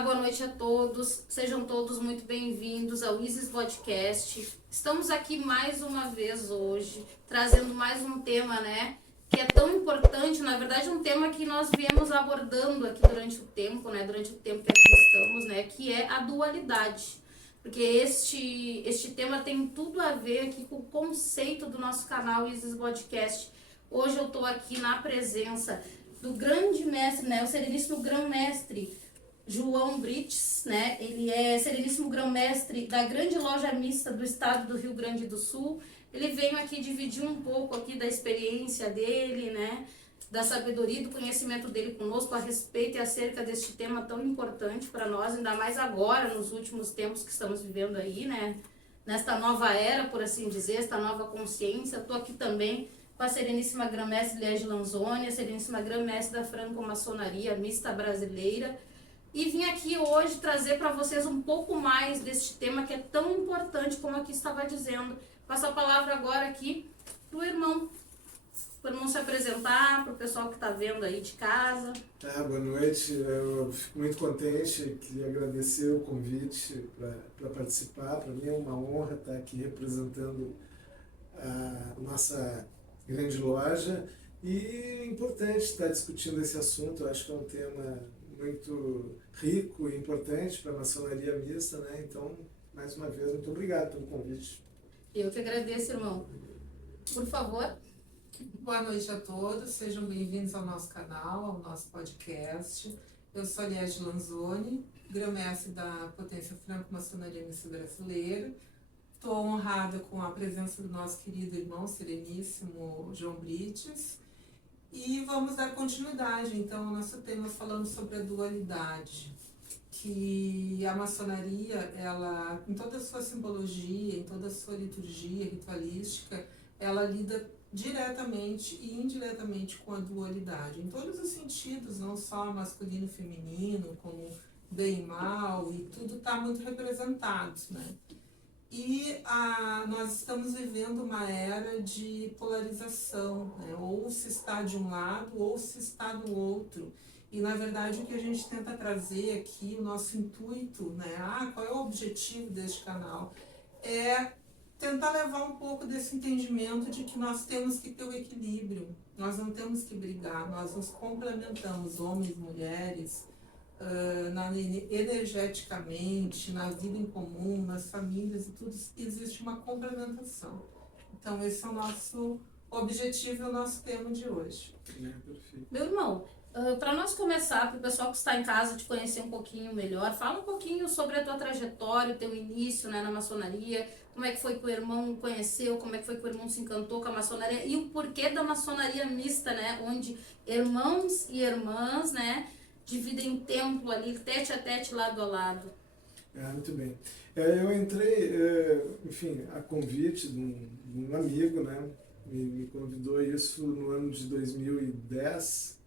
Olá, boa noite a todos. Sejam todos muito bem-vindos ao Isis Podcast. Estamos aqui mais uma vez hoje, trazendo mais um tema, que é tão importante, na verdade um tema que nós viemos abordando aqui durante o tempo que aqui estamos, que é a dualidade. Porque este tema tem tudo a ver aqui com o conceito do nosso canal Isis Podcast. Hoje eu estou aqui na presença do grande mestre, o sereníssimo grão-mestre João Brites, Ele é sereníssimo grão-mestre da grande loja mista do estado do Rio Grande do Sul. Ele veio aqui dividir um pouco aqui da experiência dele, da sabedoria e do conhecimento dele conosco a respeito e acerca deste tema tão importante para nós, ainda mais agora, nos últimos tempos que estamos vivendo aí, Nesta nova era, por assim dizer, esta nova consciência. Estou aqui também com a sereníssima grã-mestre Liege Lanzoni, a sereníssima grã-mestre da franco-maçonaria mista brasileira. E vim aqui hoje trazer para vocês um pouco mais deste tema que é tão importante, como aqui estava dizendo. Passo a palavra agora aqui para o irmão se apresentar, para o pessoal que está vendo aí de casa. Boa noite, eu fico muito contente, queria agradecer o convite para participar. Para mim é uma honra estar aqui representando a nossa grande loja e é importante estar discutindo esse assunto. Eu acho que é um tema muito rico e importante para a maçonaria mista, Então, mais uma vez, muito obrigado pelo convite. Eu que agradeço, irmão. Por favor. Boa noite a todos, sejam bem-vindos ao nosso canal, ao nosso podcast. Eu sou a Liege Lanzoni, grã-mestre da Potência Franco-Maçonaria Mista Brasileira. Estou honrada com a presença do nosso querido irmão sereníssimo João Brites. E vamos dar continuidade, então, ao nosso tema falando sobre a dualidade, que a maçonaria, ela, em toda a sua simbologia, em toda a sua liturgia ritualística, ela lida diretamente e indiretamente com a dualidade, em todos os sentidos, não só masculino e feminino, como bem e mal, e tudo está muito representado, E nós estamos vivendo uma era de polarização, ou se está de um lado ou se está do outro. E, na verdade, o que a gente tenta trazer aqui, o nosso intuito, qual é o objetivo deste canal? É tentar levar um pouco desse entendimento de que nós temos que ter o equilíbrio, nós não temos que brigar, nós nos complementamos, homens, mulheres, energeticamente, na vida em comum, nas famílias e tudo, existe uma complementação. Então, esse é o nosso objetivo e o nosso tema de hoje. Perfeito. Meu irmão, para nós começar, para o pessoal que está em casa te conhecer um pouquinho melhor, fala um pouquinho sobre a tua trajetória, o teu início na maçonaria, como é que foi que o irmão conheceu, como é que foi que o irmão se encantou com a maçonaria e o porquê da maçonaria mista, onde irmãos e irmãs, dividem templo ali, tete a tete, lado a lado. Muito bem. Eu entrei, enfim, a convite de um amigo, me convidou isso no ano de 2010.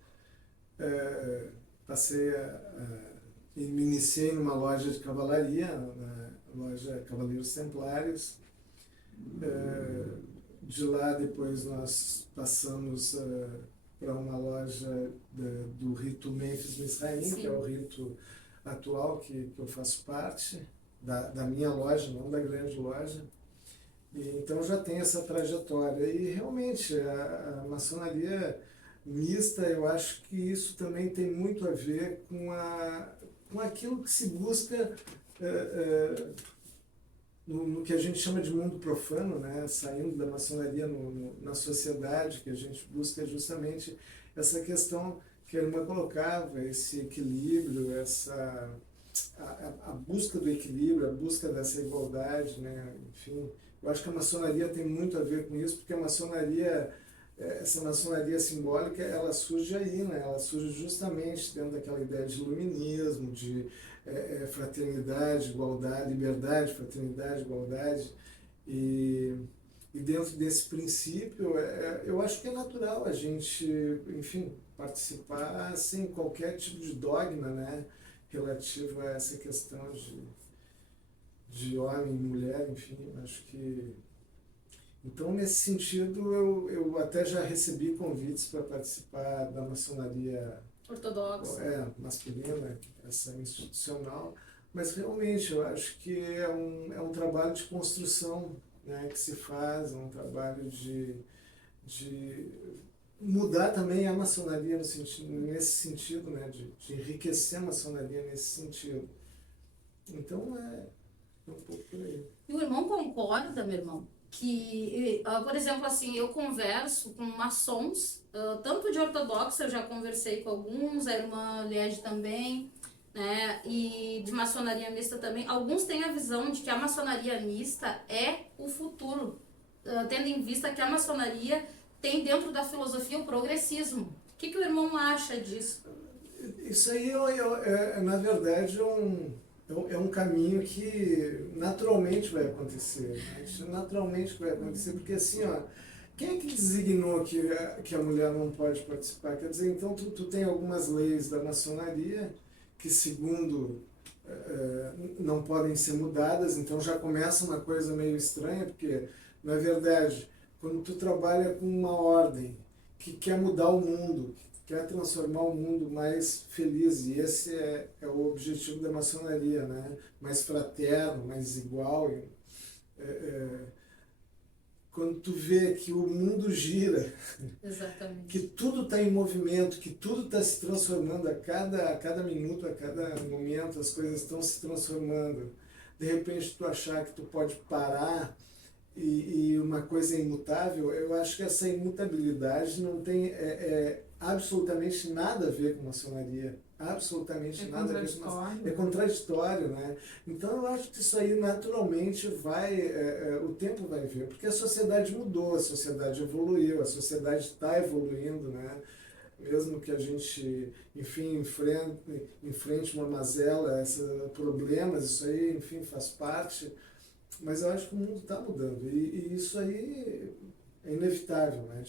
Me iniciei numa loja de cavalaria, na loja Cavaleiros Templários. De lá, depois, nós passamos para uma loja do rito Memphis Misraim, que é o rito atual que eu faço parte, da minha loja, não da grande loja. E, então já tem essa trajetória. E realmente a maçonaria mista, eu acho que isso também tem muito a ver com aquilo que se busca no que a gente chama de mundo profano, saindo da maçonaria na sociedade, que a gente busca justamente essa questão que a irmã colocava, esse equilíbrio, a busca do equilíbrio, a busca dessa igualdade, enfim. Eu acho que a maçonaria tem muito a ver com isso, porque a maçonaria, essa maçonaria simbólica, ela surge aí, ela surge justamente dentro daquela ideia de iluminismo, de fraternidade, igualdade, liberdade, fraternidade, igualdade. E dentro desse princípio, eu acho que é natural a gente, enfim, participar sem qualquer tipo de dogma, relativo a essa questão de homem e mulher, enfim, acho que... Então, nesse sentido, eu até já recebi convites para participar da maçonaria Ortodoxa. Masculina, essa institucional, mas realmente eu acho que é um trabalho de construção, né, que se faz, é um trabalho de mudar também a maçonaria no sentido, nesse sentido, né, de enriquecer a maçonaria nesse sentido. Então é um pouco por aí. E o irmão concorda, meu irmão, que, por exemplo, assim, eu converso com maçons, tanto de ortodoxa, eu já conversei com alguns, a irmã Liege também, né, e de maçonaria mista também. Alguns têm a visão de que a maçonaria mista é o futuro, tendo em vista que a maçonaria tem dentro da filosofia o progressismo. O que o irmão acha disso? Isso aí, na verdade, é um caminho que naturalmente vai acontecer. Né? Isso naturalmente vai acontecer, porque assim, ó, quem é que designou que a mulher não pode participar? Quer dizer, então tu tem algumas leis da maçonaria que, segundo, não podem ser mudadas, então já começa uma coisa meio estranha, porque, na verdade, quando tu trabalha com uma ordem que quer mudar o mundo, que quer transformar o mundo mais feliz, e esse é o objetivo da maçonaria, né? Mais fraterno, mais igual. Quando tu vê que o mundo gira, exatamente, que tudo está em movimento, que tudo está se transformando a cada minuto, a cada momento, as coisas estão se transformando. De repente tu achar que tu pode parar e uma coisa é imutável, eu acho que essa imutabilidade não tem absolutamente nada a ver com maçonaria. Absolutamente nada a ver com maçonaria. É contraditório, né? Então eu acho que isso aí naturalmente o tempo vai ver, porque a sociedade mudou, a sociedade evoluiu, a sociedade está evoluindo, né? Mesmo que a gente, enfim, enfrente uma mazela, problemas, isso aí, enfim, faz parte. Mas eu acho que o mundo está mudando e isso aí é inevitável, né?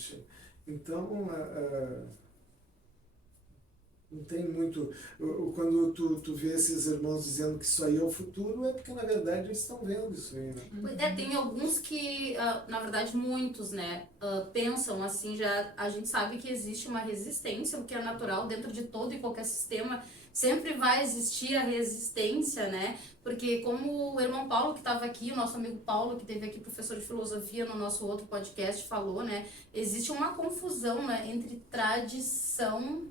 Então, não tem muito... Quando tu vê esses irmãos dizendo que isso aí é o futuro, é porque, na verdade, eles estão vendo isso aí, né? Tem alguns que, na verdade, muitos, né, pensam assim, a gente sabe que existe uma resistência, o que é natural dentro de todo e qualquer sistema, sempre vai existir a resistência, né? Porque como o irmão Paulo que estava aqui, o nosso amigo Paulo, que teve aqui, professor de filosofia no nosso outro podcast, falou, né? Existe uma confusão, né, entre tradição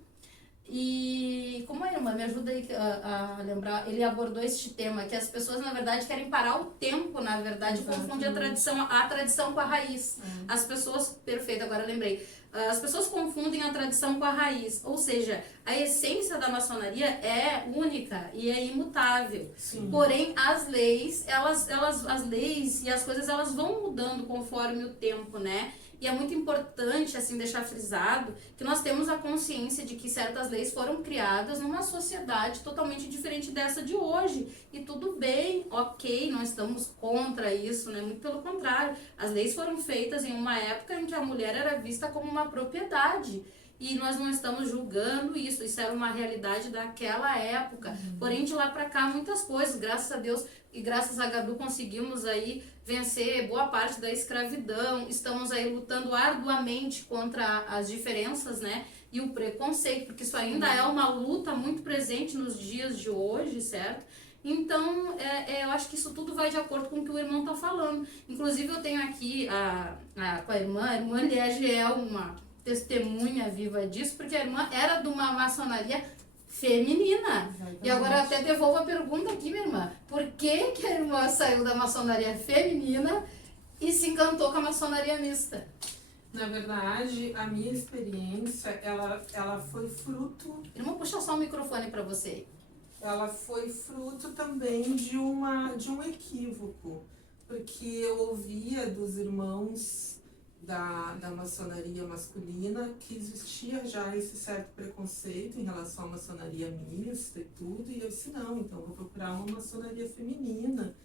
e... Como é, irmã? Me ajuda aí a lembrar. Ele abordou este tema, que as pessoas, na verdade, querem parar o tempo, na verdade, confundem a tradição com a raiz. As pessoas... Perfeito, agora eu lembrei. As pessoas confundem a tradição com a raiz, ou seja, a essência da maçonaria é única e é imutável. Sim. Porém, as leis, as leis e as coisas, elas vão mudando conforme o tempo, né? E é muito importante, assim, deixar frisado que nós temos a consciência de que certas leis foram criadas numa sociedade totalmente diferente dessa de hoje. E tudo bem, ok, não estamos contra isso, né? Muito pelo contrário. As leis foram feitas em uma época em que a mulher era vista como uma propriedade. E nós não estamos julgando isso era uma realidade daquela época. Porém, de lá para cá, muitas coisas, graças a Deus e graças a Gabi, conseguimos aí vencer boa parte da escravidão, estamos aí lutando arduamente contra as diferenças, né, e o preconceito, porque isso ainda é uma luta muito presente nos dias de hoje, certo? Então, eu acho que isso tudo vai de acordo com o que o irmão está falando. Inclusive, eu tenho aqui com a irmã Liege é uma testemunha viva disso, porque a irmã era de uma maçonaria feminina. Exatamente. E agora eu até devolvo a pergunta aqui, minha irmã. Por que a irmã saiu da maçonaria feminina e se encantou com a maçonaria mista? Na verdade, a minha experiência, ela foi fruto... Irmã, puxa só o microfone para você. Ela foi fruto também de um equívoco, porque eu ouvia dos irmãos da maçonaria masculina que existia já esse certo preconceito em relação à maçonaria mista e tudo, e eu disse, não, então eu vou procurar uma maçonaria feminina.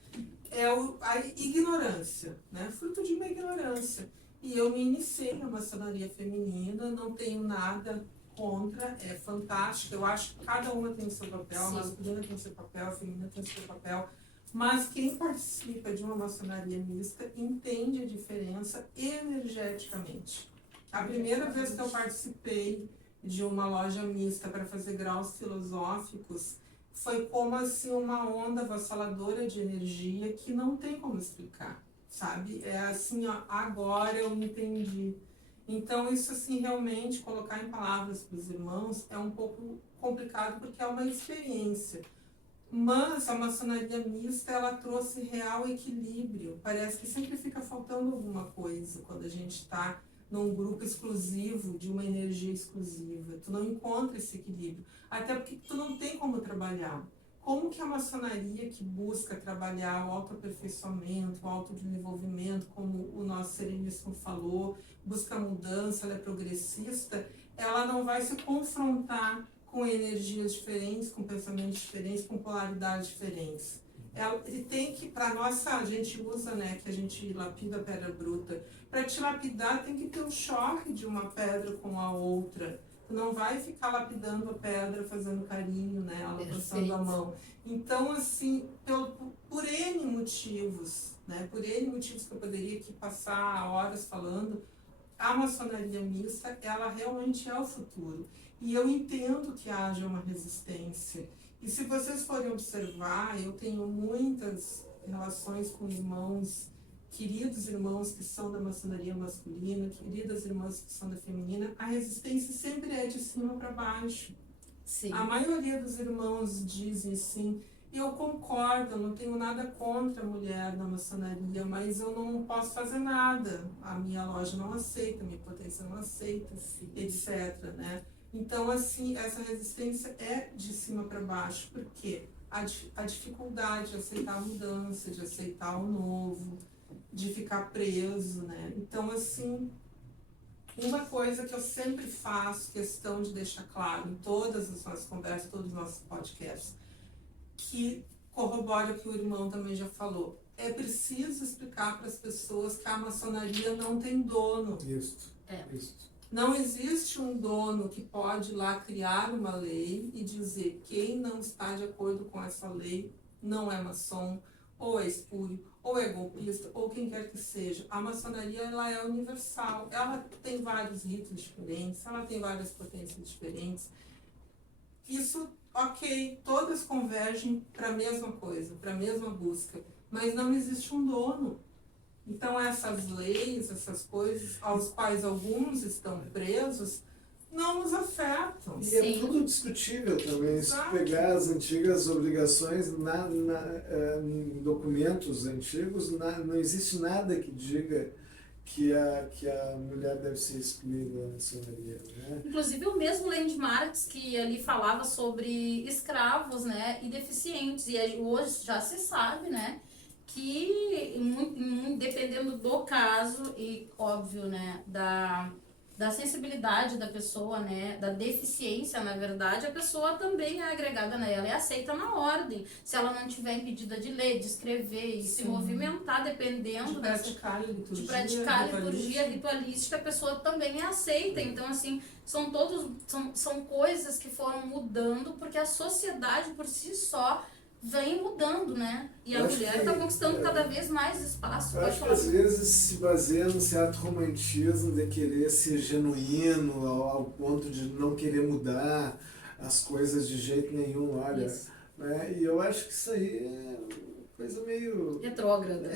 A ignorância, né? Fruto de uma ignorância. E eu me iniciei na maçonaria feminina, não tenho nada contra, é fantástico, eu acho que cada uma tem o seu papel, a masculina tem o seu papel, a feminina tem o seu papel, mas quem participa de uma maçonaria mista entende a diferença energeticamente. A primeira vez que eu participei, de uma loja mista para fazer graus filosóficos, foi como assim uma onda avassaladora de energia que não tem como explicar, sabe? É assim, ó, agora eu entendi. Então isso assim, realmente colocar em palavras para os irmãos é um pouco complicado porque é uma experiência. Mas a maçonaria mista, ela trouxe real equilíbrio. Parece que sempre fica faltando alguma coisa quando a gente está num grupo exclusivo, de uma energia exclusiva. Tu não encontra esse equilíbrio. Até porque tu não tem como trabalhar. Como que a maçonaria que busca trabalhar o autoaperfeiçoamento, o autodesenvolvimento, como o nosso Sereníssimo falou, busca mudança, ela é progressista, ela não vai se confrontar com energias diferentes, com pensamentos diferentes, com polaridades diferentes. Ele tem que, para nossa, a gente usa, né, que a gente lapida a pedra bruta. Para te lapidar, tem que ter um choque de uma pedra com a outra. Tu não vai ficar lapidando a pedra, fazendo carinho nela, passando a mão. Então, assim, por N motivos, né, por N motivos que eu poderia aqui passar horas falando, a maçonaria mista, ela realmente é o futuro. E eu entendo que haja uma resistência. E se vocês forem observar, eu tenho muitas relações com irmãos, queridos irmãos que são da maçonaria masculina, queridas irmãs que são da feminina, a resistência sempre é de cima para baixo. Sim. A maioria dos irmãos dizem assim, eu concordo, eu não tenho nada contra a mulher na maçonaria, mas eu não posso fazer nada. A minha loja não aceita, a minha potência não aceita, etc. Né? Então, assim, essa resistência é de cima para baixo, porque a dificuldade de aceitar a mudança, de aceitar o novo, de ficar preso, né? Então, assim, uma coisa que eu sempre faço questão de deixar claro em todas as nossas conversas, todos os nossos podcasts, que corrobora o que o irmão também já falou. É preciso explicar para as pessoas que a maçonaria não tem dono. Isso. Não existe um dono que pode ir lá criar uma lei e dizer quem não está de acordo com essa lei não é maçom, ou é espúrio, ou é golpista, ou quem quer que seja. A maçonaria, ela é universal. Ela tem vários ritos diferentes, ela tem várias potências diferentes. Isso, ok, todas convergem para a mesma coisa, para a mesma busca, mas não existe um dono. Então essas leis, essas coisas aos quais alguns estão presos, não nos afetam. E é tudo discutível também. Se pegar as antigas obrigações em documentos antigos, não existe nada que diga que a mulher deve ser excluída da maçonaria, né? Inclusive o mesmo Landmarks que ali falava sobre escravos, né, e deficientes, e hoje já se sabe, né, que dependendo do caso e óbvio, né, da sensibilidade da pessoa, né, da deficiência, na verdade, a pessoa também é agregada nela, é aceita na ordem. Se ela não tiver impedida de ler, de escrever e se movimentar, dependendo de praticar a liturgia ritualística, a pessoa também é aceita. Então, assim, são coisas que foram mudando porque a sociedade por si só vem mudando, né? E a mulher está conquistando cada vez mais espaço. Eu acho que às vezes se baseia num certo romantismo de querer ser genuíno ao ponto de não querer mudar as coisas de jeito nenhum, olha. Né? E eu acho que isso aí é coisa meio... retrógrada.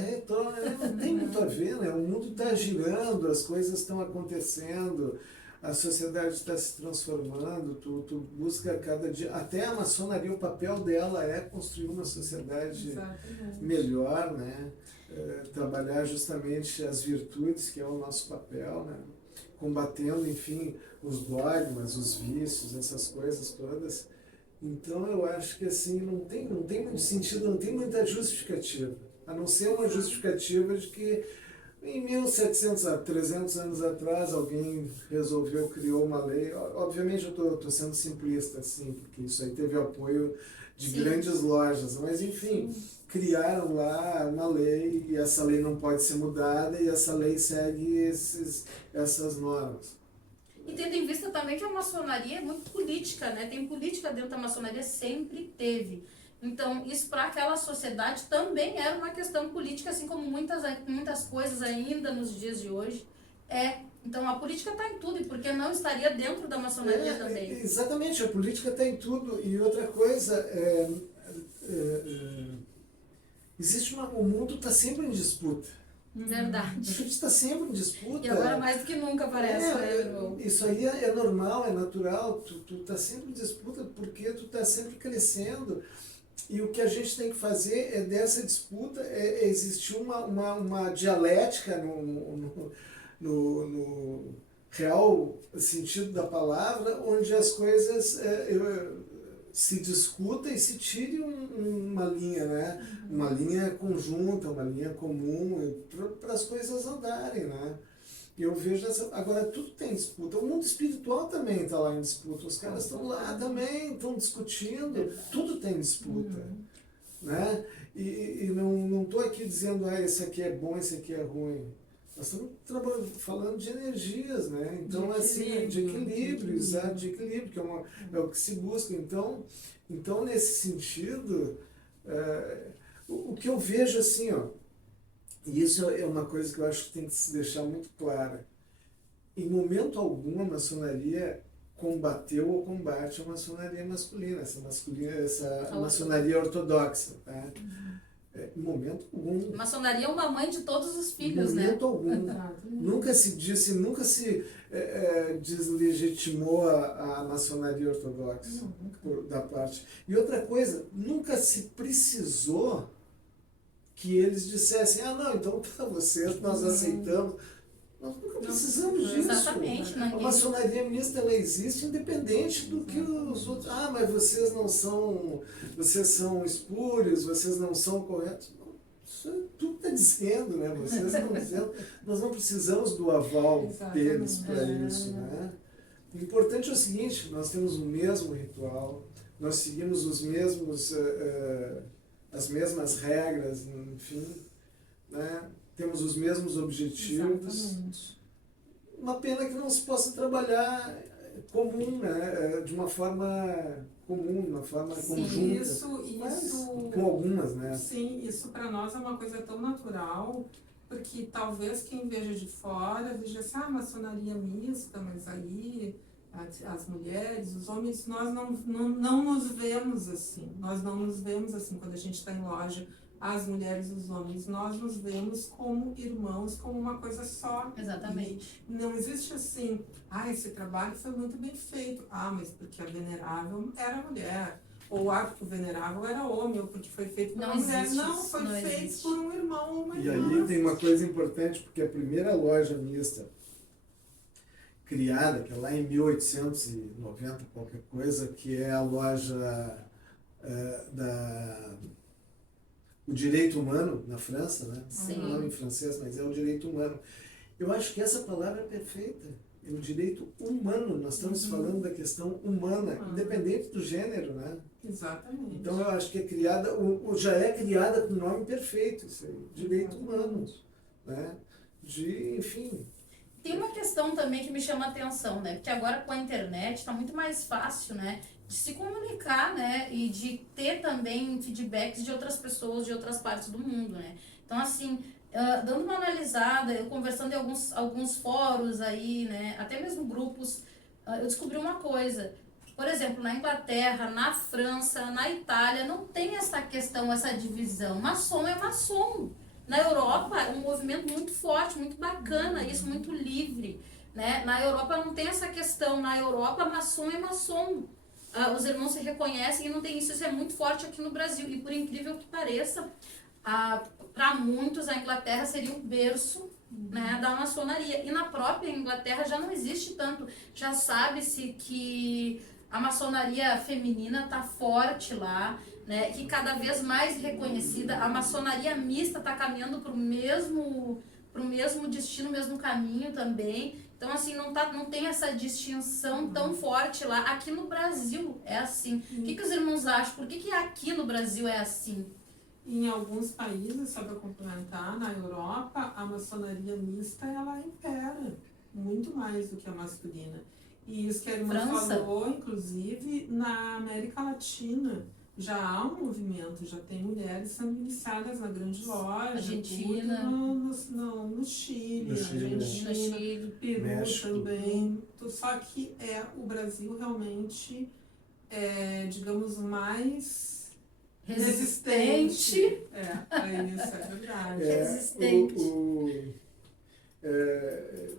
Não tem muito a ver, né? O mundo está girando, as coisas estão acontecendo, a sociedade está se transformando, tu busca cada dia, até a maçonaria, o papel dela é construir uma sociedade melhor, né? Trabalhar justamente as virtudes, que é o nosso papel, né? Combatendo, enfim, os dogmas, os vícios, essas coisas todas. Então eu acho que assim, não tem muito sentido, não tem muita justificativa, a não ser uma justificativa de que em 1700, 300 anos atrás, alguém criou uma lei. Obviamente eu estou sendo simplista, assim, porque isso aí teve apoio de grandes lojas, mas enfim, criaram lá uma lei e essa lei não pode ser mudada e essa lei segue essas normas. E tendo em vista também que a maçonaria é muito política, né? Tem política dentro da maçonaria, sempre teve. Então, isso para aquela sociedade também era uma questão política, assim como muitas coisas ainda nos dias de hoje é Então a política está em tudo, e por que não estaria dentro da maçonaria também? Exatamente, a política está em tudo. E outra coisa, o mundo está sempre em disputa. A Verdade. gente está sempre em disputa. E agora mais do que nunca parece, né, irmão? Isso aí é normal, é natural. Tu tá sempre em disputa porque tu tá sempre crescendo. E o que a gente tem que fazer é dessa disputa existir uma dialética no real sentido da palavra, onde as coisas se discutem e se tire uma linha, né? Uma linha conjunta, uma linha comum, para as coisas andarem, né? Eu vejo agora tudo tem disputa. O mundo espiritual também está lá em disputa. Os caras estão lá também, estão discutindo. Tudo tem disputa, né? E não estou aqui dizendo, esse aqui é bom, esse aqui é ruim. Nós estamos falando de energias, né? Então, de equilíbrio, exato, de equilíbrio, que é o que se busca. Então nesse sentido, o que eu vejo assim, ó, e isso é uma coisa que eu acho que tem que se deixar muito clara. Em momento algum, a maçonaria combateu ou combate a maçonaria masculina, essa maçonaria ortodoxa, tá? Em momento algum. A maçonaria é uma mãe de todos os filhos, né? Em momento algum. Nunca se deslegitimou a maçonaria ortodoxa da parte. E outra coisa, nunca se precisou que eles dissessem, não, então tá, nós aceitamos. Nós nunca precisamos disso. Exatamente. A maçonaria mista, ela existe independente do que os outros... mas vocês não são... Vocês são espúrios, vocês não são corretos. Não, isso tudo está dizendo, né? Vocês estão dizendo. Nós não precisamos do aval deles para isso, né? O importante é o seguinte, nós temos o mesmo ritual, nós seguimos os mesmos... as mesmas regras, enfim, né? Temos os mesmos objetivos. Exatamente. Uma pena que não se possa trabalhar comum, né? De uma forma comum, de uma forma conjunta. Isso, com algumas, né? Sim, isso para nós é uma coisa tão natural, porque talvez quem veja de fora veja assim, maçonaria mista, mas aí as mulheres, os homens, nós não nos vemos assim. Nós não nos vemos assim quando a gente está em loja, as mulheres e os homens. Nós nos vemos como irmãos, como uma coisa só. Exatamente. E não existe assim, esse trabalho foi muito bem feito. mas porque a venerável era mulher. Ou porque o venerável era homem, ou porque foi feito por uma mulher. Não, foi feito por um irmão ou uma irmã. E aí tem uma coisa importante, porque a primeira loja mista criada, que é lá em 1890, qualquer coisa, que é a loja o direito humano na França, né? Sim. Não é o nome em francês, mas é o direito humano. Eu acho que essa palavra é perfeita. É o direito humano. Nós estamos falando da questão humana, independente do gênero, né? Exatamente. Então eu acho que é criada, já é criada com o nome perfeito, isso aí, direito humano, né? Enfim. Tem uma questão também que me chama a atenção, né? Porque agora com a internet está muito mais fácil, né? De se comunicar, né? E de ter também feedbacks de outras pessoas de outras partes do mundo, né? Então, assim, dando uma analisada, eu conversando em alguns fóruns aí, né? Até mesmo grupos, eu descobri uma coisa. Por exemplo, na Inglaterra, na França, na Itália, não tem essa questão, essa divisão. Maçom é maçom. Na Europa é um movimento muito forte, muito bacana, isso muito livre, né? Na Europa não tem essa questão, na Europa maçom é maçom. Os irmãos se reconhecem e não tem isso é muito forte aqui no Brasil. E por incrível que pareça, para muitos a Inglaterra seria o berço, né, da maçonaria. E na própria Inglaterra já não existe tanto, já sabe-se que a maçonaria feminina está forte lá, né, que cada vez mais reconhecida, a maçonaria mista está caminhando para o mesmo destino, o mesmo caminho também. Então, assim, não tem essa distinção tão forte lá. Aqui no Brasil é assim. O que os irmãos acham? Por que aqui no Brasil é assim? Em alguns países, só para complementar, na Europa, a maçonaria mista, ela impera muito mais do que a masculina. E isso que a irmã falou, inclusive, na América Latina. já há um movimento, já tem mulheres sendo iniciadas na grande loja, Argentina. tudo no Chile, No Chile, No Argentina, Chile. Peru México. também. Só que o Brasil realmente é, digamos, mais Resistente. É isso, é verdade. Resistente. É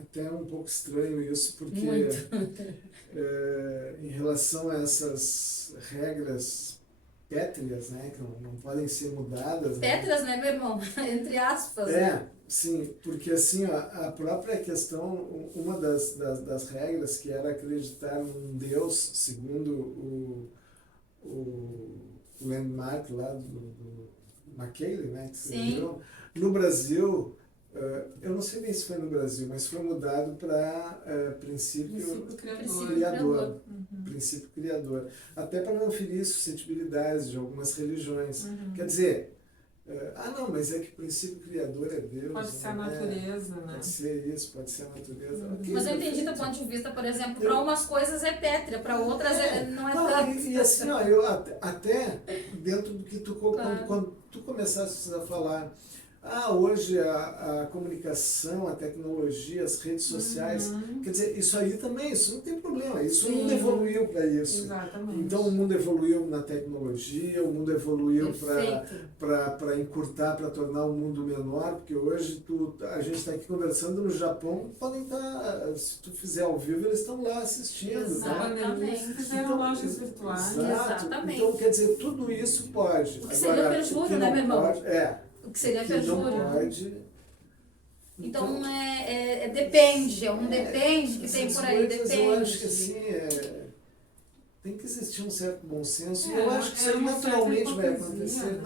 até um pouco estranho isso, porque Muito. em relação a essas regras pétreas, né, que não podem ser mudadas. Pétreas, né, meu irmão? Entre aspas. Sim, porque assim, ó, a própria questão, uma das regras que era acreditar num Deus, segundo o landmark lá do McKinley, né, que escreveu, no Brasil, eu não sei nem se foi no Brasil, mas foi mudado para princípio criador. Princípio criador. Até para não ferir suscetibilidades de algumas religiões. Quer dizer, não, mas é que o princípio criador é Deus. Pode ser a natureza, né? Pode ser isso, pode ser a natureza. Okay, mas eu entendi do ponto de vista, por exemplo, para umas coisas é pétrea, para outras não é tanto. E assim, ó, eu até dentro do que tu, quando tu começaste a falar, hoje a comunicação, a tecnologia, as redes sociais, quer dizer, isso aí também, isso não tem problema, isso o mundo evoluiu para isso. Exatamente. Então o mundo evoluiu na tecnologia, o mundo evoluiu para encurtar, para tornar o mundo menor, porque hoje a gente está aqui conversando no Japão, podem estar, se tu fizer ao vivo, eles estão lá assistindo. Exatamente. Né? Fizeram lojas virtuais. Exatamente. Então, quer dizer, tudo isso pode. O que seria perjúrio, né, meu irmão? O que seria perjúrio. Não pode. Então, depende, depende que tem por aí, depende. Eu acho que assim, tem que existir um certo bom senso, e eu acho que isso aí naturalmente vai acontecer,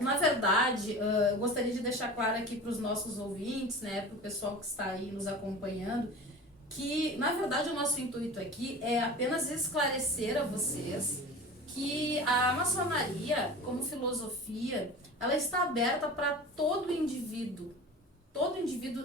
Na verdade, eu gostaria de deixar claro aqui para os nossos ouvintes, né, para o pessoal que está aí nos acompanhando, que, na verdade, o nosso intuito aqui é apenas esclarecer a vocês que a maçonaria, como filosofia, ela está aberta para todo indivíduo,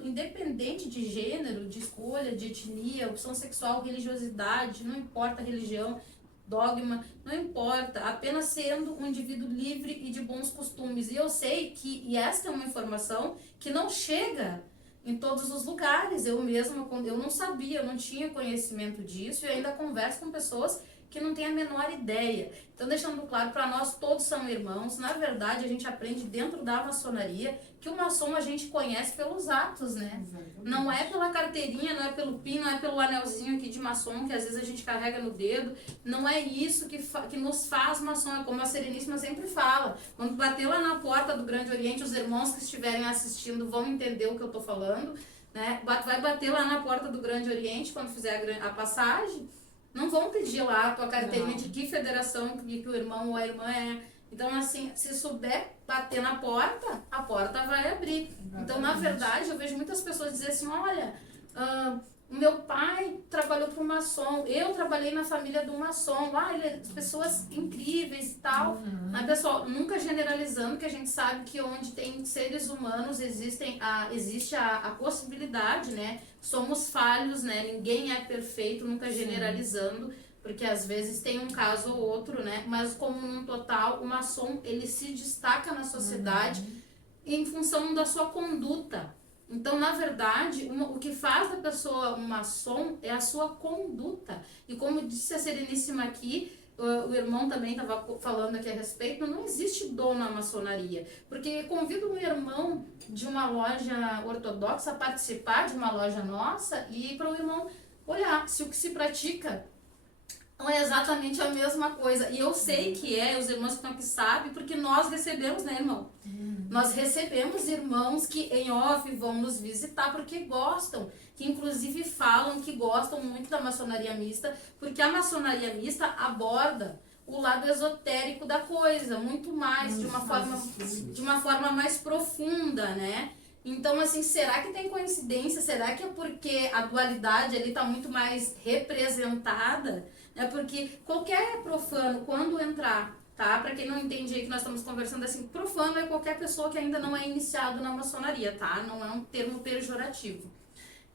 independente de gênero, de escolha, de etnia, opção sexual, religiosidade, não importa a religião, dogma, não importa, apenas sendo um indivíduo livre e de bons costumes. E eu sei e esta é uma informação que não chega em todos os lugares. Eu mesma, eu não sabia, eu não tinha conhecimento disso, e ainda converso com pessoas que não têm a menor ideia. Então, deixando claro, para nós todos são irmãos. Na verdade, a gente aprende dentro da maçonaria que o maçom a gente conhece pelos atos, né? Exatamente. Não é pela carteirinha, não é pelo pin, não é pelo anelzinho aqui de maçom que às vezes a gente carrega no dedo. Não é isso que nos faz maçom. É como a Sereníssima sempre fala. Quando bater lá na porta do Grande Oriente, os irmãos que estiverem assistindo vão entender o que eu estou falando, né? Vai bater lá na porta do Grande Oriente quando fizer a passagem. Não vão pedir lá a tua carteirinha de que federação que o irmão ou a irmã é. Então, assim, se souber bater na porta, a porta vai abrir. Exatamente. Então, na verdade, eu vejo muitas pessoas dizer assim, olha, o meu pai trabalhou para um maçom, eu trabalhei na família do maçom, pessoas incríveis e tal. Mas, pessoal, nunca generalizando, que a gente sabe que onde tem seres humanos existe a possibilidade, né? Somos falhos, né? Ninguém é perfeito, nunca generalizando, porque às vezes tem um caso ou outro, né? Mas como num total, o maçom, ele se destaca na sociedade em função da sua conduta. Então, na verdade, o que faz da pessoa um maçom é a sua conduta. E como disse a Sereníssima aqui, o irmão também estava falando aqui a respeito, não existe dom na maçonaria. Porque convido um irmão de uma loja ortodoxa a participar de uma loja nossa e para o irmão olhar se o que se pratica não é exatamente a mesma coisa. E eu sei que os irmãos que estão aqui sabem, porque nós recebemos, né, irmão? Nós recebemos irmãos que em off vão nos visitar porque gostam, que inclusive falam que gostam muito da maçonaria mista, porque a maçonaria mista aborda o lado esotérico da coisa, muito mais, de uma forma mais profunda, né? Então, assim, será que tem coincidência? Será que é porque a dualidade ali está muito mais representada? É porque qualquer profano, quando entrar, tá? Para quem não entende aí que nós estamos conversando assim, profano é qualquer pessoa que ainda não é iniciado na maçonaria, tá? Não é um termo pejorativo.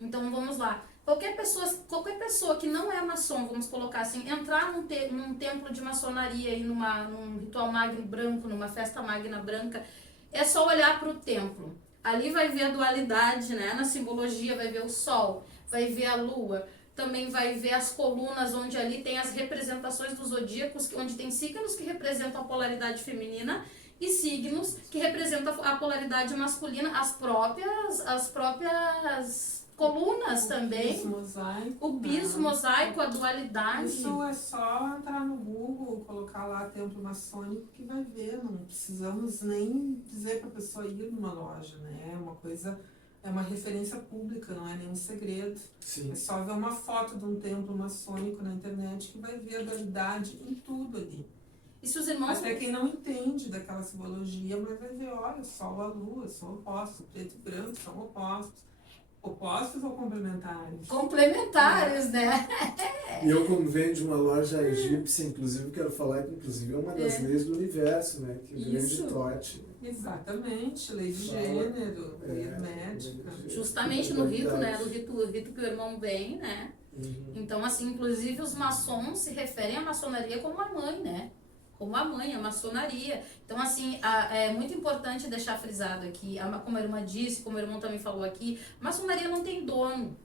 Então, vamos lá. Qualquer pessoa que não é maçom, vamos colocar assim, entrar num templo de maçonaria e num ritual magno branco, numa festa magna branca, é só olhar para o templo. Ali vai ver a dualidade, né? Na simbologia vai ver o sol, vai ver a lua, também vai ver as colunas, onde ali tem as representações dos zodíacos, onde tem signos que representam a polaridade feminina e signos que representam a polaridade masculina, as próprias colunas também. O piso mosaico, a dualidade. Isso é só entrar no Google, colocar lá templo maçônico que vai ver. Não precisamos nem dizer para a pessoa ir numa loja, né? É uma coisa, é uma referência pública, não é nenhum segredo. Sim. É só ver uma foto de um templo maçônico na internet que vai ver a dualidade em tudo ali. E se os irmãos... Até quem não entende daquela simbologia, mas vai ver, olha, o sol, a lua são opostos, preto e branco são opostos. Opostos ou complementares? Complementares, né? E eu, como venho de uma loja egípcia, inclusive, quero falar que inclusive é uma das leis do universo, né? Que é o grande Tote. Exatamente, lei de gênero, lei hermética. Justamente no rito, né? Do rito que o irmão vem, né? Então, assim, inclusive os maçons se referem à maçonaria como a mãe, né? Como a mãe, a maçonaria. Então, assim, é muito importante deixar frisado aqui, como a irmã disse, como o irmão também falou aqui, a maçonaria não tem dono.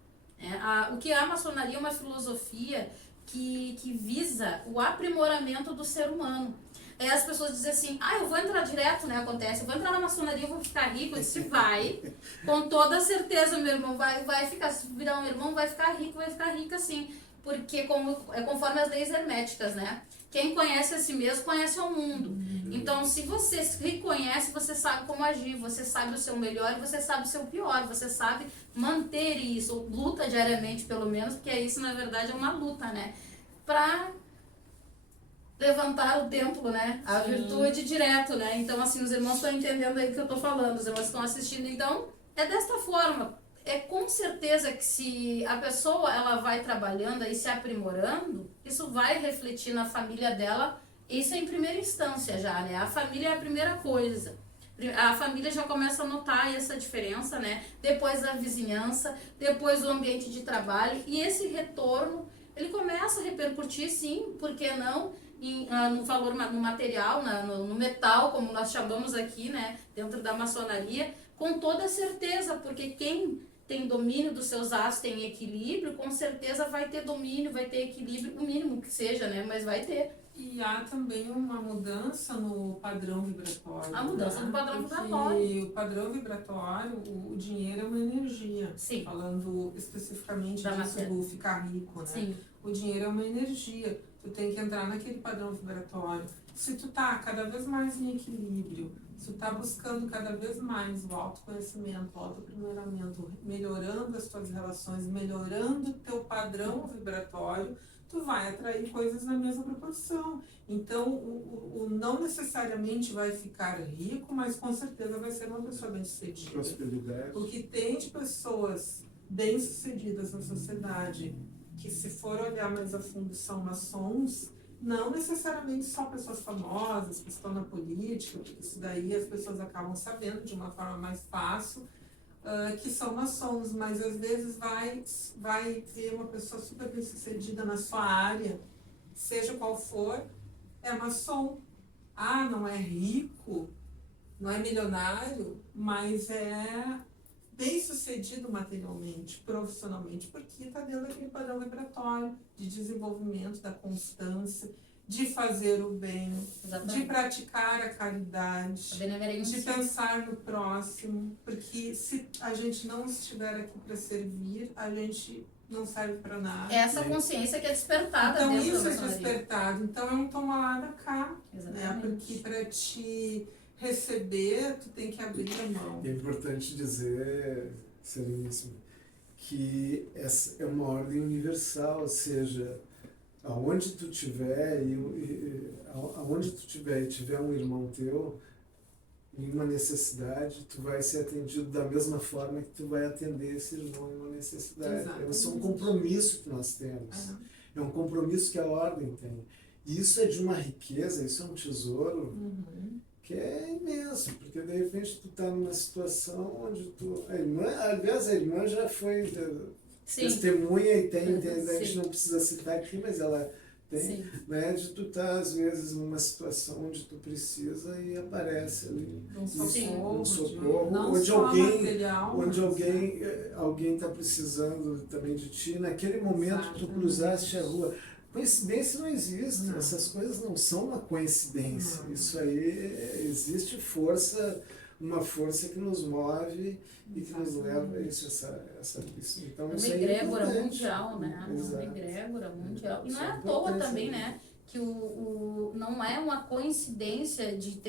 O que é a maçonaria é uma filosofia que visa o aprimoramento do ser humano. Aí as pessoas dizem assim, eu vou entrar direto, né, acontece, eu vou entrar na maçonaria, eu vou ficar rico. Eu disse, vai, com toda certeza, meu irmão, vai ficar, se virar um irmão, vai ficar rico sim. Porque conforme as leis herméticas, né? Quem conhece a si mesmo, conhece ao mundo. Então, se você se reconhece, você sabe como agir, você sabe o seu melhor e você sabe o seu pior, você sabe manter isso, ou luta diariamente pelo menos, porque isso na verdade é uma luta, né? Pra levantar o templo, né? A virtude direto, né? Então, assim, os irmãos estão entendendo aí o que eu tô falando, os irmãos estão assistindo. Então, é desta forma. É com certeza que se a pessoa ela vai trabalhando e se aprimorando, isso vai refletir na família dela. Isso é em primeira instância já, né? A família é a primeira coisa. A família já começa a notar essa diferença, né? Depois a vizinhança, depois o ambiente de trabalho. E esse retorno, ele começa a repercutir, sim, por que não, no valor, no material, no metal, como nós chamamos aqui, né? Dentro da maçonaria, com toda certeza, porque quem tem domínio dos seus atos, tem equilíbrio, com certeza vai ter domínio, vai ter equilíbrio, o mínimo que seja, né? Mas vai ter. E há também uma mudança no padrão vibratório. A mudança do padrão vibratório. E o padrão vibratório, o dinheiro é uma energia. Sim. Falando especificamente disso do ficar rico, né? Sim. O dinheiro é uma energia. Tu tem que entrar naquele padrão vibratório. Se tu tá cada vez mais em equilíbrio, se tu tá buscando cada vez mais o autoconhecimento, o autoaprimoramento, melhorando as tuas relações, melhorando o teu padrão vibratório, tu vai atrair coisas na mesma proporção. Então, o não necessariamente vai ficar rico, mas com certeza vai ser uma pessoa bem-sucedida. Prosperidade. O que tem de pessoas bem-sucedidas na sociedade, que se for olhar mais a fundo são maçons, não necessariamente só pessoas famosas que estão na política, porque isso daí as pessoas acabam sabendo de uma forma mais fácil, que são maçons, mas às vezes vai ver uma pessoa super bem sucedida na sua área, seja qual for, é maçom. Não é rico, não é milionário, mas é bem sucedido materialmente, profissionalmente, porque está dentro daquele padrão vibratório de desenvolvimento, da constância, de fazer o bem, de praticar a caridade, de pensar no próximo, porque se a gente não estiver aqui para servir, a gente não serve para nada. Essa consciência que é despertada então, dentro isso da é maçonaria. Despertado. Então é um toma lá da cá, Exatamente. né? Porque para te receber, tu tem que abrir a mão. É importante dizer, Sereníssimo, que essa é uma ordem universal, ou seja, aonde tu tiver e tiver um irmão teu em uma necessidade, tu vai ser atendido da mesma forma que tu vai atender esse irmão em uma necessidade. Esse é um compromisso que nós temos. É um compromisso que a ordem tem. E isso é de uma riqueza, isso é um tesouro que é imenso, porque de repente tu está numa situação onde a irmã já foi Sim. testemunha e tem a gente Sim. não precisa citar aqui, mas ela tem, Sim. né, de tu estar às vezes numa situação onde tu precisa e aparece ali Um um socorro, socorro, não onde só alguém material, onde mas, alguém está precisando também de ti, naquele momento tu Exatamente. cruzaste a rua. Coincidência não existe, Não. essas coisas não são uma coincidência. Não. Isso aí existe força, uma força que nos move e que nos leva a isso, isso. Então, É uma isso aí é egrégora importante. mundial, né? É uma Exato. egrégora mundial. E Isso não é é à toa importante, também, né? né? Que não é uma coincidência de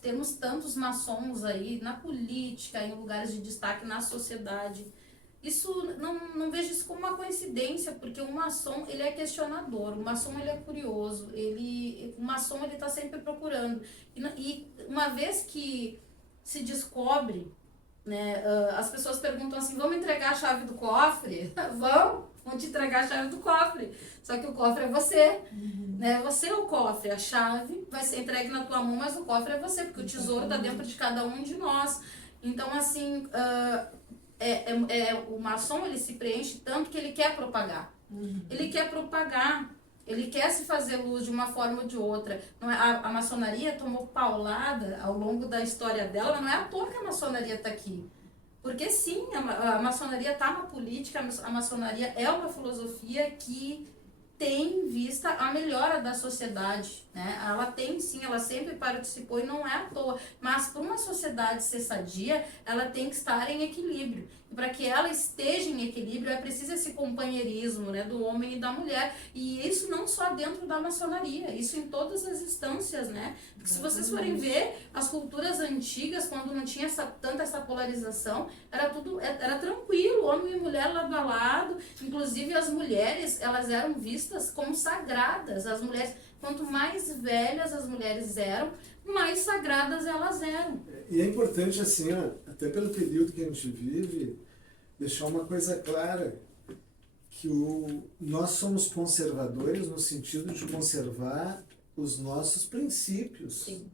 termos tantos maçons aí na política, em lugares de destaque na sociedade. Isso, não vejo isso como uma coincidência, porque o maçom, ele é questionador, o maçom, ele é curioso, o maçom, ele está sempre procurando. E uma vez que se descobre, né, as pessoas perguntam assim, vamos entregar a chave do cofre? Vão te entregar a chave do cofre. Só que o cofre é você, né? Você é o cofre, a chave vai ser entregue na tua mão, mas o cofre é você, porque o tesouro está dentro de cada um de nós. Então, assim, o maçom, ele se preenche tanto que ele quer propagar. Ele quer propagar. Ele quer se fazer luz de uma forma ou de outra. Não é, a maçonaria tomou paulada ao longo da história dela, mas não é à toa que a maçonaria está aqui. Porque sim, a maçonaria está na política, a maçonaria é uma filosofia que tem em vista a melhora da sociedade, né? Ela tem sim, ela sempre participou e não é à toa. Mas para uma sociedade ser sadia, ela tem que estar em equilíbrio. E para que ela esteja em equilíbrio, é preciso esse companheirismo, né, do homem e da mulher. E isso não só dentro da maçonaria, isso em todas as instâncias, né? Porque se vocês forem ver, as culturas antigas, quando não tinha tanta essa polarização, era tranquilo, homem e mulher lado a lado. Inclusive as mulheres, elas eram vistas como sagradas. As mulheres, quanto mais velhas as mulheres eram, mais sagradas elas eram. E é importante, assim, ó, até pelo período que a gente vive, deixar uma coisa clara, que nós somos conservadores no sentido de conservar os nossos princípios. Sim.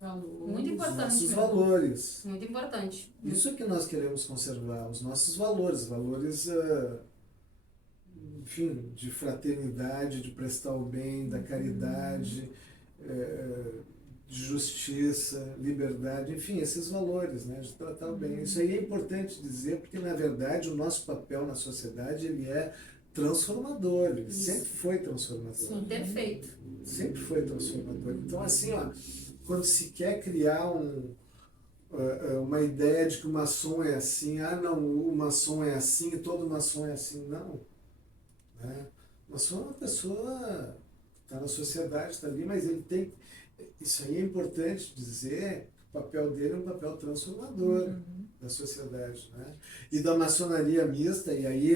Valores. Muito importante. Os nossos mesmo. valores. Muito importante. Isso é que nós queremos conservar, os nossos valores, enfim, de fraternidade, de prestar o bem, da caridade, de justiça, liberdade, enfim, esses valores, né, de tratar o bem. Isso aí é importante dizer, porque na verdade o nosso papel na sociedade, ele é transformador, ele sempre foi transformador. Sim, perfeito. Sempre foi transformador. Então, assim, ó, quando se quer criar uma ideia de que o maçom é assim, não, o maçom é assim e todo maçom é assim, não. Né? O maçom é uma pessoa que está na sociedade, está ali, mas ele tem... Isso aí é importante dizer, o papel dele é um papel transformador da sociedade. Né? E da maçonaria mista, e aí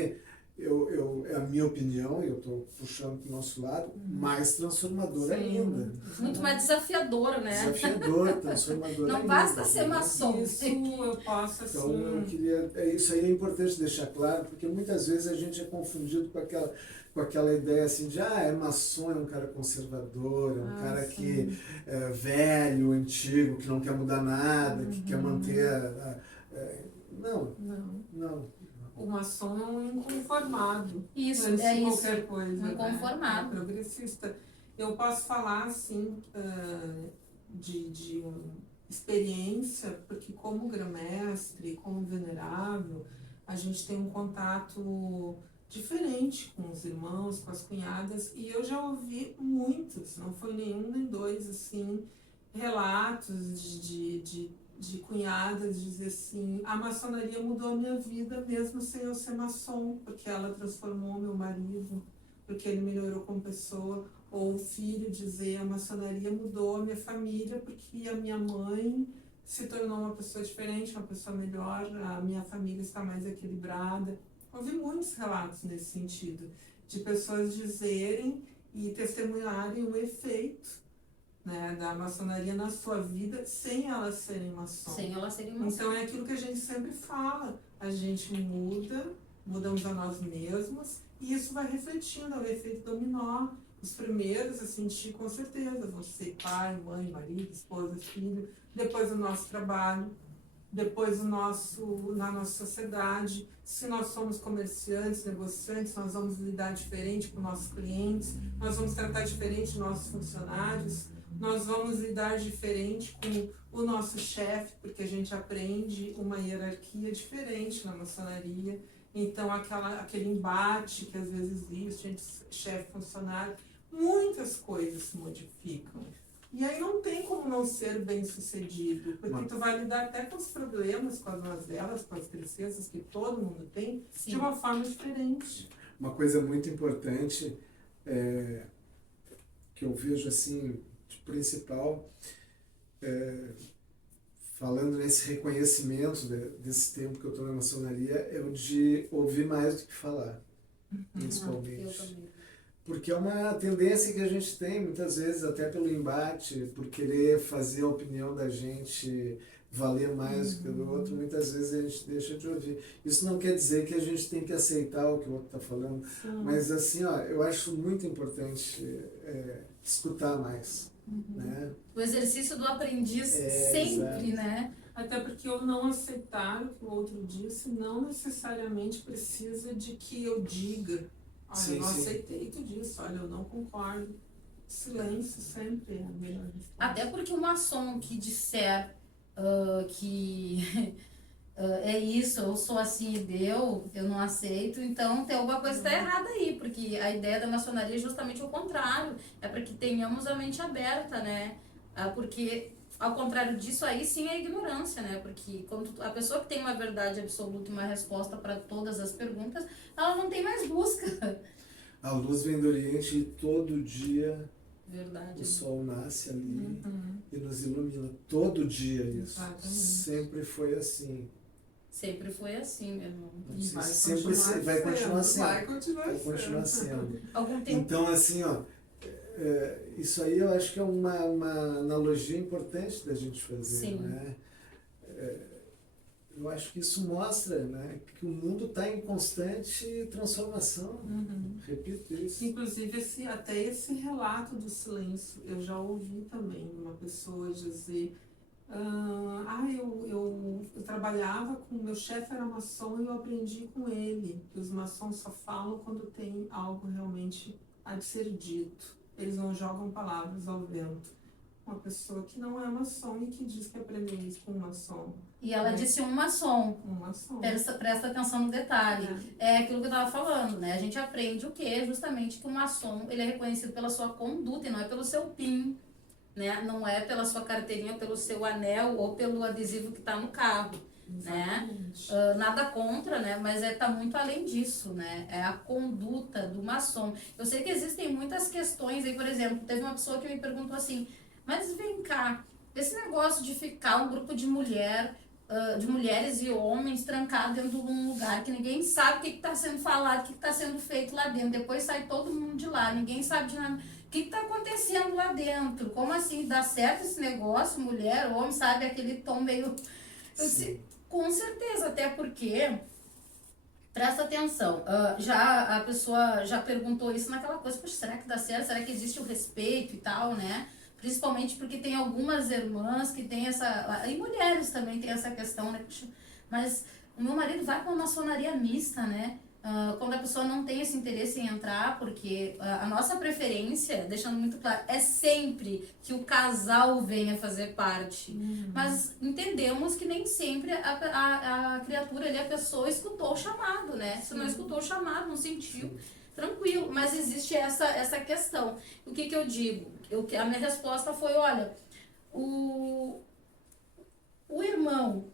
é a minha opinião, e eu estou puxando para o nosso lado, mais transformador ainda. Muito mais desafiador, né? Desafiador, transformador Não ainda. basta ser maçom. Isso eu posso, assim... Então, eu queria, isso aí é importante deixar claro, porque muitas vezes a gente é confundido com aquela ideia assim de, é maçom, é um cara conservador, é um cara sim. que é velho, antigo, que não quer mudar nada, que quer manter não. O maçom é um inconformado. Isso, antes é de isso. qualquer coisa. Um inconformado. Né? Progressista. Eu posso falar, assim, de experiência, porque como grão-mestre, como venerável, a gente tem um contato diferente com os irmãos, com as cunhadas, e eu já ouvi muitos, não foi nenhum nem dois, assim, relatos de cunhadas dizer assim, a maçonaria mudou a minha vida mesmo sem eu ser maçom, porque ela transformou meu marido, porque ele melhorou como pessoa, ou o filho dizer, a maçonaria mudou a minha família, porque a minha mãe se tornou uma pessoa diferente, uma pessoa melhor, a minha família está mais equilibrada. Ouvi muitos relatos nesse sentido, de pessoas dizerem e testemunharem o efeito, né, da maçonaria na sua vida sem elas serem maçons. Sem elas serem maçons. Então é aquilo que a gente sempre fala, a gente mudamos a nós mesmos e isso vai refletindo, é o efeito dominó. Os primeiros a sentir com certeza, você, pai, mãe, marido, esposa, filho, depois o nosso trabalho, depois na nossa sociedade, se nós somos comerciantes, negociantes, nós vamos lidar diferente com nossos clientes, nós vamos tratar diferente nossos funcionários, nós vamos lidar diferente com o nosso chefe, porque a gente aprende uma hierarquia diferente na maçonaria. Então, aquele embate que às vezes existe entre chefe e funcionário, muitas coisas se modificam. E aí não tem como não ser bem sucedido, porque tu vai lidar até com os problemas, com as mazelas, com as tristezas que todo mundo tem, de uma forma diferente. Uma coisa muito importante que eu vejo assim, de principal, falando nesse reconhecimento desse tempo que eu estou na maçonaria, é o de ouvir mais do que falar, principalmente. Eu também. Porque é uma tendência que a gente tem, muitas vezes, até pelo embate, por querer fazer a opinião da gente valer mais do que o outro, muitas vezes a gente deixa de ouvir. Isso não quer dizer que a gente tem que aceitar o que o outro está falando, mas assim, ó, eu acho muito importante escutar mais. Né? O exercício do aprendiz sempre, exato. né? Até porque o não aceitar o que o outro disse não necessariamente precisa de que eu diga: olha, eu não aceitei tu disse, olha, eu não concordo. Silêncio sempre é a melhor resposta. Até porque o maçom que disser que é isso, eu sou assim e eu não aceito, então tem alguma coisa que está errada aí, porque a ideia da maçonaria é justamente o contrário, é para que tenhamos a mente aberta, né? Porque ao contrário disso, aí sim é ignorância, né? Porque quando a pessoa que tem uma verdade absoluta e uma resposta para todas as perguntas, ela não tem mais busca. A luz vem do Oriente e todo dia Verdade. o sol nasce ali e nos ilumina. Todo dia isso. Exatamente. Sempre foi assim. Sempre foi assim, meu irmão. E Vai continuar sendo. Vai continuar sendo. Algum tempo. Então, assim, ó, isso aí eu acho que é uma analogia importante da gente fazer. Sim. Né? Eu acho que isso mostra, né, que o mundo está em constante transformação. Repito isso. Inclusive, até esse relato do silêncio, eu já ouvi também uma pessoa dizer: eu trabalhava com o meu chefe, era maçom, e eu aprendi com ele que os maçons só falam quando tem algo realmente a ser dito. Eles não jogam palavras ao vento. Uma pessoa que não é maçom e que diz que aprendeu isso com um maçom. E ela disse um maçom. Um maçom. Presta atenção no detalhe. É aquilo que eu estava falando, né? A gente aprende o quê? Justamente que o maçom, ele é reconhecido pela sua conduta e não é pelo seu PIN, né? Não é pela sua carteirinha, pelo seu anel ou pelo adesivo que está no carro, né? Nada contra, né? Mas tá muito além disso, né? É a conduta do maçom. Eu sei que existem muitas questões aí, por exemplo, teve uma pessoa que me perguntou assim: mas vem cá, esse negócio de ficar um grupo de mulheres e homens trancados dentro de um lugar que ninguém sabe o que está sendo falado, o que está sendo feito lá dentro, depois sai todo mundo de lá, ninguém sabe de nada, o que está acontecendo lá dentro, como assim, dá certo esse negócio, mulher, homem, sabe, aquele tom meio... Com certeza, até porque, presta atenção, a pessoa já perguntou isso naquela coisa: poxa, será que dá certo, será que existe o respeito e tal, né? Principalmente porque tem algumas irmãs que tem essa... E mulheres também tem essa questão, né? Mas o meu marido vai para uma maçonaria mista, né? Quando a pessoa não tem esse interesse em entrar, porque a nossa preferência, deixando muito claro, é sempre que o casal venha fazer parte. Mas entendemos que nem sempre a criatura ali, a pessoa, escutou o chamado, né? Se não escutou o chamado, não sentiu... Tranquilo, mas existe essa questão. O que eu digo? A minha resposta foi: olha, o irmão,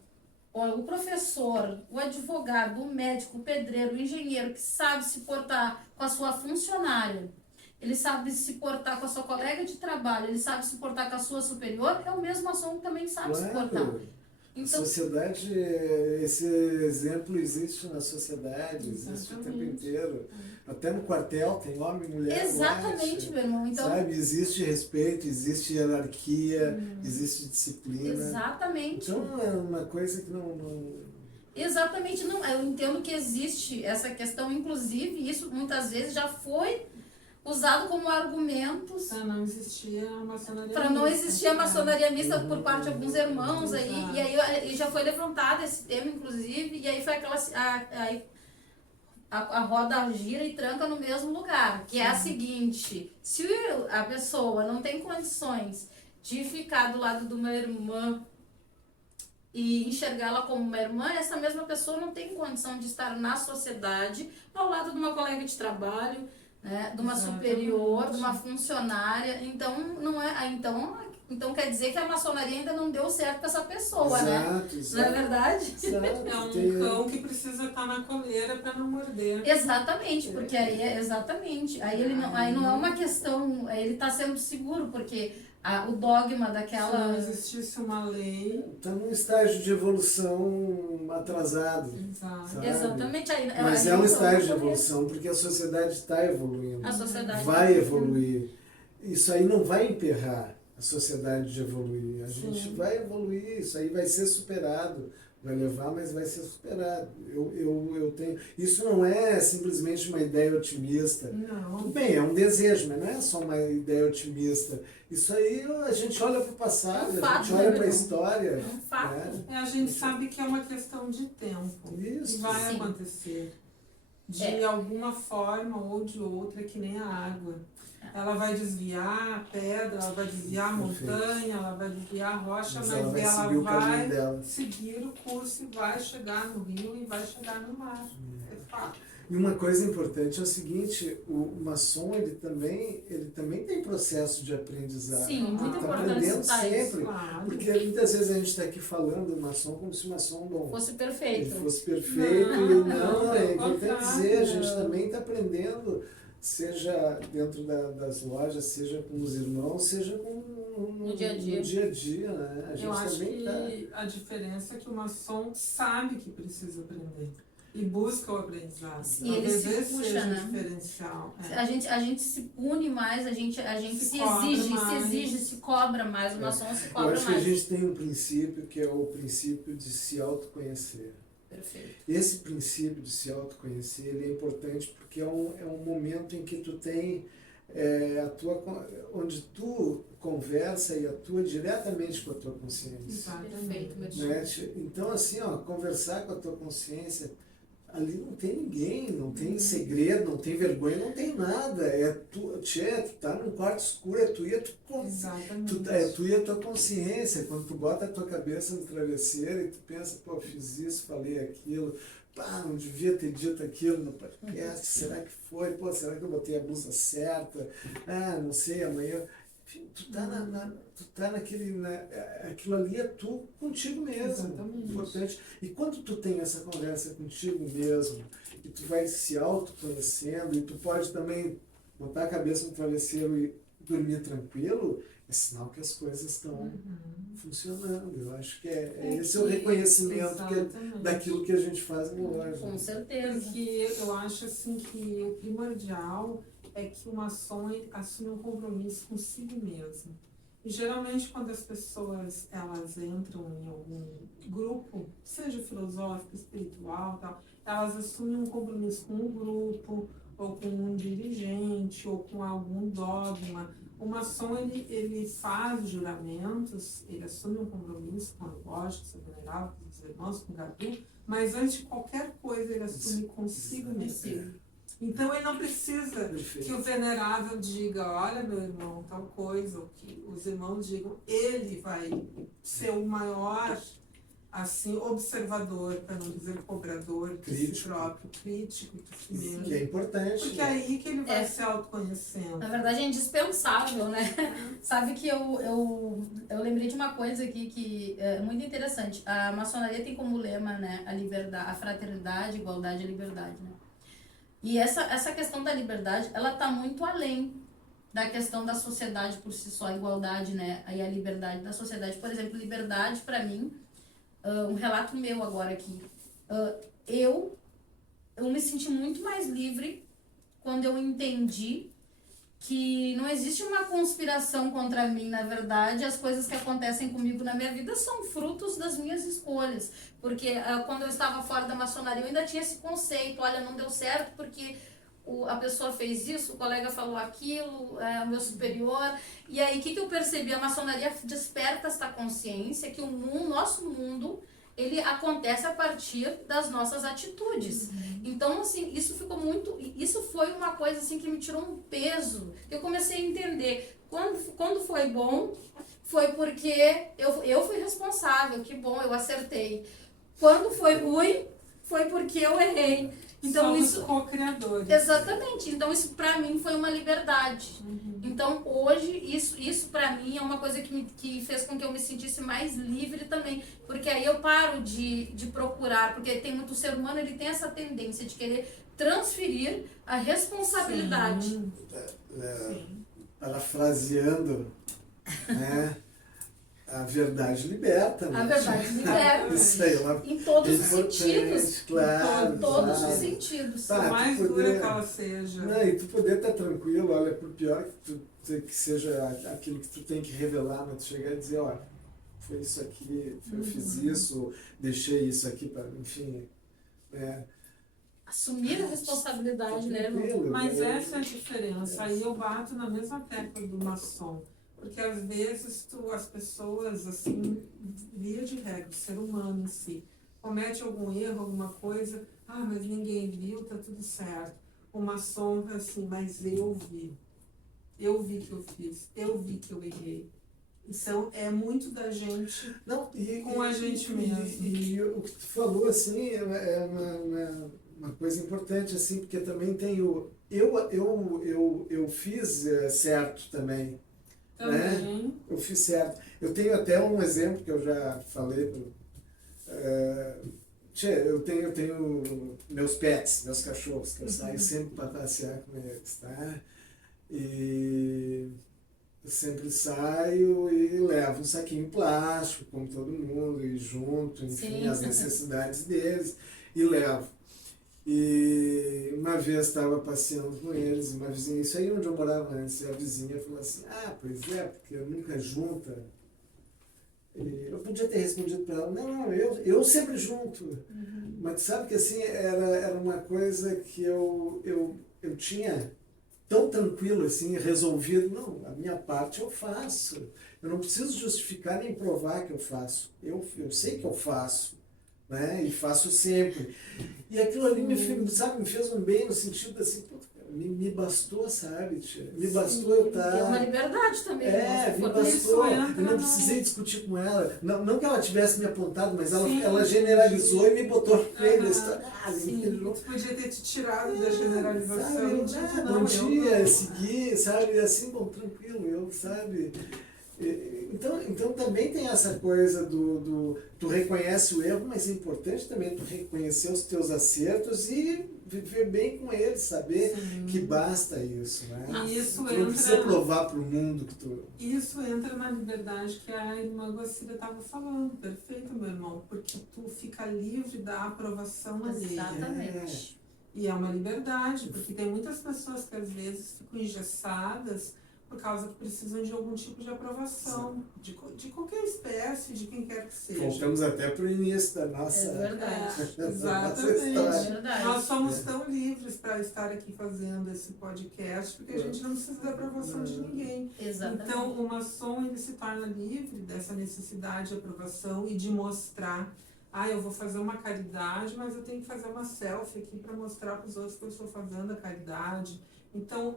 o professor, o advogado, o médico, o pedreiro, o engenheiro que sabe se portar com a sua funcionária, ele sabe se portar com a sua colega de trabalho, ele sabe se portar com a sua superior, é o mesmo maçom que também sabe se portar. Então, sociedade, esse exemplo existe na sociedade, existe o tempo inteiro. Até no quartel tem homem e mulher. Exatamente, meu irmão. Então, sabe, existe respeito, existe hierarquia, existe disciplina. Exatamente. Então é uma coisa que não... Exatamente, não. Eu entendo que existe essa questão, inclusive isso muitas vezes já foi usado como argumentos Não existia a maçonaria para não mista. existir a maçonaria mista por parte de alguns irmãos aí, Exato. e aí já foi levantado esse tema, inclusive, e aí foi aquela... A roda gira e tranca no mesmo lugar, que é a seguinte: se a pessoa não tem condições de ficar do lado de uma irmã e enxergá-la como uma irmã, essa mesma pessoa não tem condição de estar na sociedade ao lado de uma colega de trabalho, né, de uma superior, de uma funcionária. Então não é, então quer dizer que a maçonaria ainda não deu certo para essa pessoa, né? Exato. Não é verdade? Exato. É um cão que precisa estar na coleira para não morder. Exatamente, porque aí exatamente. Aí não é uma questão, aí ele está sendo seguro, porque o dogma Se daquela. não existisse uma lei. Está num estágio de evolução atrasado. Exato. Sabe? Exatamente. Mas é um estágio de evolução, porque a sociedade está evoluindo. A sociedade vai evoluir. Isso aí não vai emperrar a sociedade de evoluir. A Sim. gente vai evoluir, isso aí vai ser superado. Vai levar, mas vai ser superado. Eu tenho... Isso não é simplesmente uma ideia otimista. Não. Tudo bem, é um desejo, mas não é só uma ideia otimista. Isso aí a gente olha para o passado, É um a fato, gente olha né, para a Bruno? história. É um fato. né? A gente sabe que é uma questão de tempo. Isso. E vai Sim. acontecer. De alguma forma ou de outra, que nem a água. Ela vai desviar a pedra, ela vai desviar a montanha, ela vai desviar a rocha, mas ela seguir o caminho dela. seguir o curso e vai chegar no rio e vai chegar no mar. É fato. E uma coisa importante é o seguinte, o maçom ele também tem processo de aprendizado. Sim, muito Ele tá importante aprendendo citar isso, sempre. Claro. Porque muitas vezes a gente está aqui falando do maçom como se o maçom bom. Fosse Ele perfeito. fosse perfeito Não, e não, é pelo importante contrário. dizer, a gente também está aprendendo, seja dentro das lojas, seja com os irmãos, seja no dia a dia. No dia a dia, né? A gente Eu acho também que a diferença é que o maçom sabe que precisa aprender e busca o aprendizado. E ele Talvez se esse puxa, seja né? o diferencial. A gente se pune mais, a gente Se se cobra exige, mais. se cobra mais, o maçom se Eu cobra acho que a mais. gente tem um princípio que é o princípio de se autoconhecer. Perfeito. Esse princípio de se autoconhecer ele é importante porque é um momento em que tu tem onde tu conversa e atua diretamente com a tua consciência. Perfeito, meu Né? Então, assim, conversar com a tua consciência, ali não tem ninguém, não tem segredo, não tem vergonha, não tem nada. É tu tá num quarto escuro, é tu e a tua Exatamente. é tu e a tua consciência. Quando tu bota a tua cabeça no travesseiro e tu pensa, pô, fiz isso, falei aquilo, pá, não devia ter dito aquilo no podcast, será que foi? Pô, será que eu botei a blusa certa? Ah, não sei, amanhã... Enfim, tu tá naquele... aquilo ali é tu contigo mesmo. Exatamente. Importante. E quando tu tem essa conversa contigo mesmo, e tu vai se autoconhecendo, e tu pode também botar a cabeça no travesseiro e dormir tranquilo, é sinal que as coisas estão funcionando. Eu acho que esse é o reconhecimento daquilo que a gente faz no loja. Com certeza. Porque eu acho assim que o primordial é que o maçom assume um compromisso consigo mesmo. E geralmente quando as pessoas elas entram em algum grupo, seja filosófico, espiritual, tal, elas assumem um compromisso com um grupo, ou com um dirigente, ou com algum dogma. O maçom ele faz juramentos, ele assume um compromisso com a lógica, seu venerável, com os irmãos, com o Gadu, mas antes de qualquer coisa ele assume consigo mesmo. Então ele não precisa que o venerável diga, olha meu irmão, tal coisa, ou que os irmãos digam, ele vai ser o maior assim, observador, para não dizer cobrador, de si próprio, crítico de si mesmo. Que é importante. Porque é aí que ele vai se autoconhecendo. Na verdade é indispensável, né? Sabe que eu lembrei de uma coisa aqui que é muito interessante. A maçonaria tem como lema, né, a liberdade, a fraternidade, a igualdade e a liberdade, né? E essa questão da liberdade, ela tá muito além da questão da sociedade por si só, a igualdade, né, e a liberdade da sociedade. Por exemplo, liberdade para mim, um relato meu agora aqui, eu me senti muito mais livre quando eu entendi que não existe uma conspiração contra mim. Na verdade, as coisas que acontecem comigo na minha vida são frutos das minhas escolhas, porque quando eu estava fora da maçonaria eu ainda tinha esse conceito, olha, não deu certo porque a pessoa fez isso, o colega falou aquilo, o meu superior. E aí, o que eu percebi? A maçonaria desperta essa consciência que nosso mundo, ele acontece a partir das nossas atitudes. Então, assim, isso foi uma coisa, assim, que me tirou um peso. Eu comecei a entender. Quando foi bom, foi porque eu fui responsável, que bom, eu acertei. Quando foi ruim, foi porque eu errei. Então somos isso co-criadores. Exatamente. Então isso para mim foi uma liberdade. Então hoje isso para mim é uma coisa que fez com que eu me sentisse mais livre também, porque aí eu paro de procurar, porque tem muito ser humano, ele tem essa tendência de querer transferir a responsabilidade. Sim. Parafraseando, né? A verdade liberta, né? A verdade liberta. Isso aí, em todos os sentidos. Claro, em todos claro. os sentidos. Tá, Por mais dura que ela seja. Não, e tu poder estar tranquilo, olha, por pior que seja aquilo que tu tem que revelar, mas tu chegar e dizer, olha, foi isso aqui, eu fiz isso, deixei isso aqui para, enfim, né? Assumir a responsabilidade, né, irmão? Mas essa é a diferença. Aí eu bato na mesma tecla do maçom. Porque às vezes as pessoas, assim, via de regra, o ser humano em si, comete algum erro, alguma coisa, mas ninguém viu, tá tudo certo. O maçom é assim, mas eu vi que eu fiz, eu vi que eu errei. Então é muito da gente com a gente mesmo. E o que tu falou, assim, é uma coisa importante, assim, porque também tem o... Eu fiz certo também. Né? Eu fiz certo. Eu tenho até um exemplo que eu já falei. Eu tenho meus pets, meus cachorros, que eu saio sempre para passear com eles, tá? E eu sempre saio e levo um saquinho plástico, como todo mundo, e junto, enfim, as necessidades deles, e levo. E uma vez estava passeando com eles, uma vizinha, isso aí onde eu morava antes, e a vizinha falou assim, pois é, porque nunca junta. E eu podia ter respondido para ela, não, eu sempre junto. Mas sabe que assim, era uma coisa que eu tinha tão tranquilo assim, resolvido, não, a minha parte eu faço. Eu não preciso justificar nem provar que eu faço. Eu sei que eu faço. Né? E faço sempre. E aquilo ali me fez um bem no sentido assim, me bastou, sabe, tia? Me bastou eu estar... É uma liberdade também. Me bastou. Eu não precisei discutir com ela. Não que ela tivesse me apontado, mas ela generalizou e me botou no meio da história. Tu podia ter te tirado da generalização. Bom dia, seguir, sabe? Assim, bom, tranquilo, sabe? Então também tem essa coisa tu reconhece o erro, mas é importante também tu reconhecer os teus acertos e viver bem com eles, saber que basta isso, né? Isso tu não precisa provar para o mundo que tu... Isso entra na liberdade que a irmã Guacira estava falando, perfeito, meu irmão, porque tu fica livre da aprovação alheia. Exatamente. E é uma liberdade, porque tem muitas pessoas que às vezes ficam engessadas por causa que precisam de algum tipo de aprovação, de qualquer espécie, de quem quer que seja. Voltamos até para o início da nossa... É verdade. Exatamente. É verdade. Nós somos tão livres para estar aqui fazendo esse podcast, porque a gente não precisa da aprovação de ninguém. Exatamente. Então, o maçom ele se torna livre dessa necessidade de aprovação e de mostrar, eu vou fazer uma caridade, mas eu tenho que fazer uma selfie aqui para mostrar para os outros que eu estou fazendo a caridade. Então,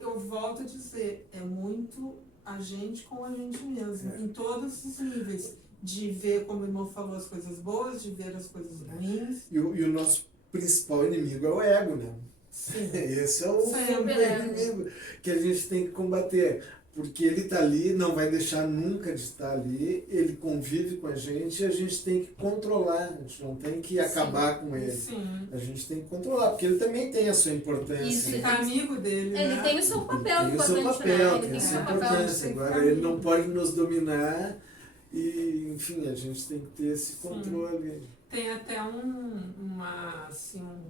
eu volto a dizer, é muito a gente com a gente mesmo, em todos os níveis. De ver, como o irmão falou, as coisas boas, de ver as coisas ruins. E o nosso principal inimigo é o ego, né? Sim. Esse é o inimigo que a gente tem que combater. Porque ele está ali, não vai deixar nunca de estar ali, ele convive com a gente e a gente tem que controlar, a gente não tem que acabar com ele. Sim. A gente tem que controlar, porque ele também tem a sua importância. Isso, Ele tá amigo dele, Ele tem o seu papel Tem o seu importante, papel, né? Ele tem tem a o sua seu papel. importância. Agora, ele não pode nos dominar e, enfim, a gente tem que ter esse controle. Tem até um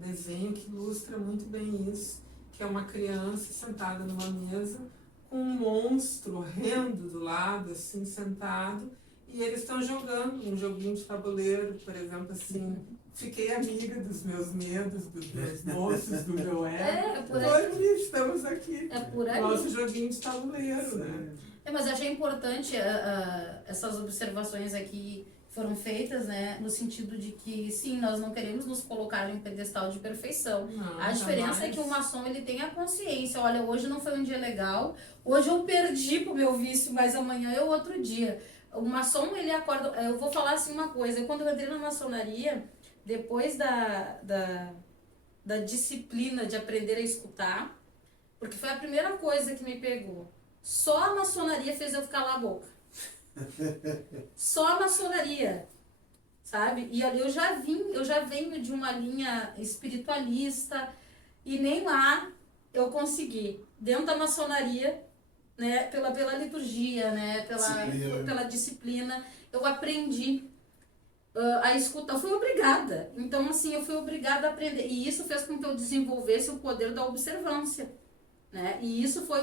desenho que ilustra muito bem isso, que é uma criança sentada numa mesa com um monstro horrendo do lado, assim, sentado, e eles estão jogando um joguinho de tabuleiro, por exemplo, assim, fiquei amiga dos meus medos, dos meus moços, do meu ego. Por aí. Hoje estamos aqui. É por aí. Nosso joguinho de tabuleiro, né? Mas eu achei importante essas observações aqui foram feitas, né, no sentido de que, sim, nós não queremos nos colocar em um pedestal de perfeição. Não, A diferença é que o maçom, ele tem a consciência, olha, hoje não foi um dia legal, hoje eu perdi pro meu vício, mas amanhã é outro dia. O maçom, ele acorda, eu vou falar assim uma coisa, quando eu entrei na maçonaria, depois da disciplina de aprender a escutar, porque foi a primeira coisa que me pegou, só a maçonaria fez eu calar a boca. Só a maçonaria, sabe? E eu já venho de uma linha espiritualista e nem lá eu consegui. Dentro da maçonaria, né, pela liturgia, né, pela disciplina, eu aprendi a escutar. Eu fui obrigada. Então, assim, eu fui obrigada a aprender. E isso fez com que eu desenvolvesse o poder da observância, né? E isso foi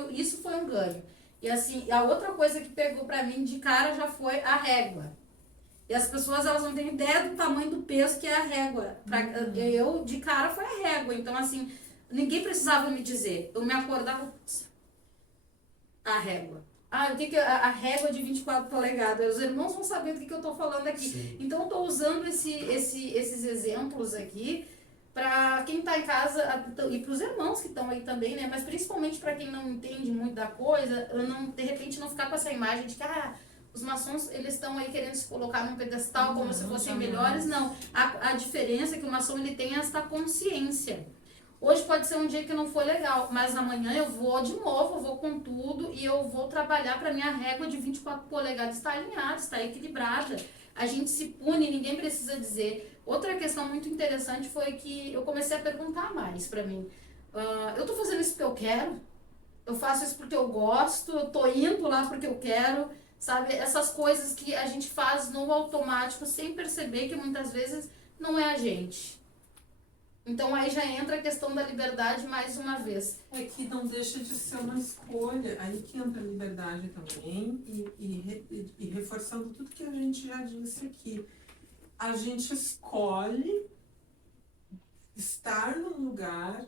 um ganho. E assim, a outra coisa que pegou pra mim de cara já foi a régua. E as pessoas, elas não têm ideia do tamanho do peso que é a régua. Eu, de cara, foi a régua. Então, assim, ninguém precisava me dizer. Eu me acordava, a régua. Eu tenho que a régua de 24 polegadas. Os irmãos vão saber do que eu tô falando aqui. Sim. Então, eu tô usando esses exemplos aqui para quem está em casa e para os irmãos que estão aí também, né? Mas principalmente para quem não entende muito da coisa, de repente não ficar com essa imagem de que os maçons, eles estão aí querendo se colocar num pedestal como se fossem melhores. Não, a diferença é que o maçom, ele tem essa consciência. Hoje pode ser um dia que não foi legal, mas amanhã eu vou de novo, eu vou com tudo e eu vou trabalhar para minha régua de 24 polegadas estar alinhada, estar equilibrada. A gente se pune, ninguém precisa dizer. Outra questão muito interessante foi que eu comecei a perguntar mais pra mim. Eu tô fazendo isso porque eu quero? Eu faço isso porque eu gosto? Eu tô indo lá porque eu quero? Sabe? Essas coisas que a gente faz no automático sem perceber que muitas vezes não é a gente. Então aí já entra a questão da liberdade mais uma vez. É que não deixa de ser uma escolha. Aí que entra a liberdade também e reforçando tudo que a gente já disse aqui. A gente escolhe estar num lugar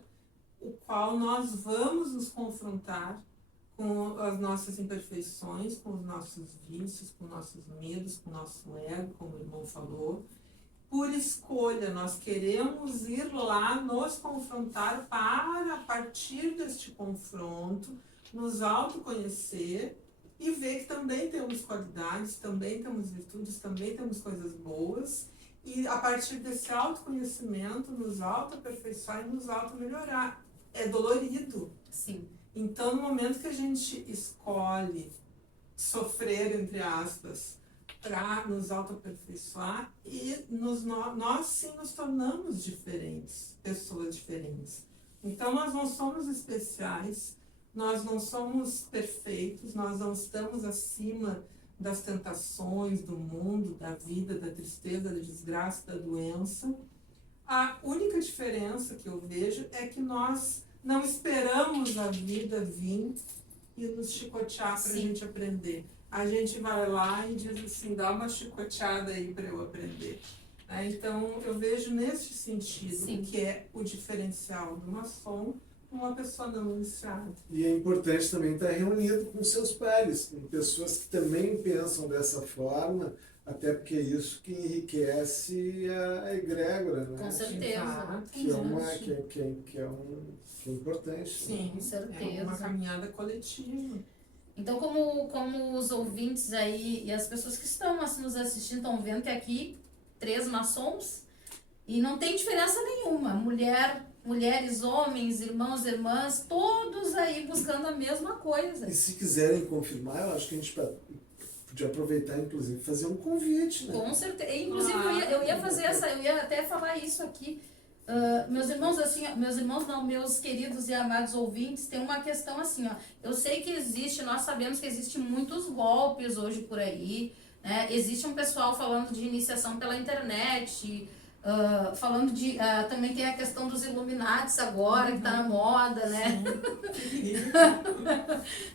o qual nós vamos nos confrontar com as nossas imperfeições, com os nossos vícios, com nossos medos, com o nosso ego, como o irmão falou. Por escolha, nós queremos ir lá nos confrontar para, a partir deste confronto, nos autoconhecer e ver que também temos qualidades, também temos virtudes, também temos coisas boas. E a partir desse autoconhecimento, nos autoaperfeiçoar e nos automelhorar. É dolorido. Sim. Então, no momento que a gente escolhe sofrer, entre aspas, para nos autoaperfeiçoar, e nós sim nos tornamos diferentes, pessoas diferentes. Então, nós não somos especiais, nós não somos perfeitos, nós não estamos acima das tentações do mundo, da vida, da tristeza, da desgraça, da doença. A única diferença que eu vejo é que nós não esperamos a vida vir e nos chicotear para a gente aprender. A gente vai lá e diz assim, dá uma chicoteada aí para eu aprender. Então, eu vejo nesse sentido o que é o diferencial do maçom, uma pessoa não iniciada. E é importante também estar reunido com seus pares, com pessoas que também pensam dessa forma, até porque é isso que enriquece a egrégora, né? Com certeza. Que é importante. Sim, com certeza. É uma caminhada coletiva. Então, como os ouvintes aí e as pessoas que estão assim, nos assistindo estão vendo que aqui 3 maçons e não tem diferença nenhuma. Mulheres, homens, irmãos, irmãs, todos aí buscando a mesma coisa. E se quiserem confirmar, eu acho que a gente podia aproveitar, inclusive, fazer um convite, né? Com certeza. Inclusive, eu ia até falar isso aqui. Meus irmãos, assim, meus queridos e amados ouvintes, tem uma questão assim, ó. Eu sei que nós sabemos que existem muitos golpes hoje por aí, né? Existe um pessoal falando de iniciação pela internet, falando de... também tem a questão dos Illuminatis agora, que tá na moda, né?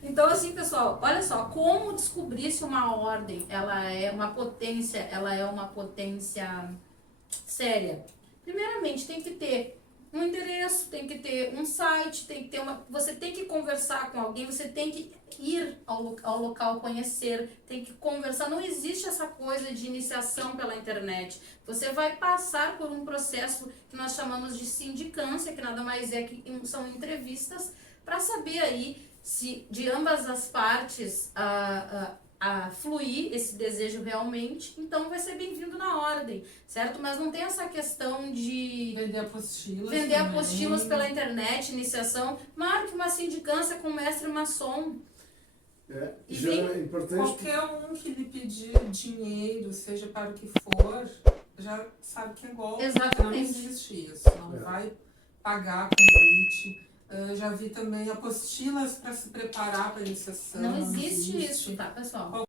Então, assim, pessoal, olha só, como descobrir se uma ordem, ela é uma potência séria. Primeiramente, tem que ter um endereço, tem que ter um site, tem que ter você tem que conversar com alguém, você tem que ir ao local conhecer, tem que conversar. Não existe essa coisa de iniciação pela internet. Você vai passar por um processo que nós chamamos de sindicância, que nada mais é que são entrevistas para saber aí se de ambas as partes a fluir esse desejo realmente, então vai ser bem-vindo na ordem, certo? Mas não tem essa questão de vender apostilas pela internet, iniciação. Marque uma sindicância com mestre maçom. Já é importante. Qualquer um que lhe pedir dinheiro, seja para o que for, já sabe que é golpe. Exatamente. Não existe isso. Não vai pagar convite. Já vi também apostilas para se preparar para a iniciação. Não existe isso, tá, pessoal?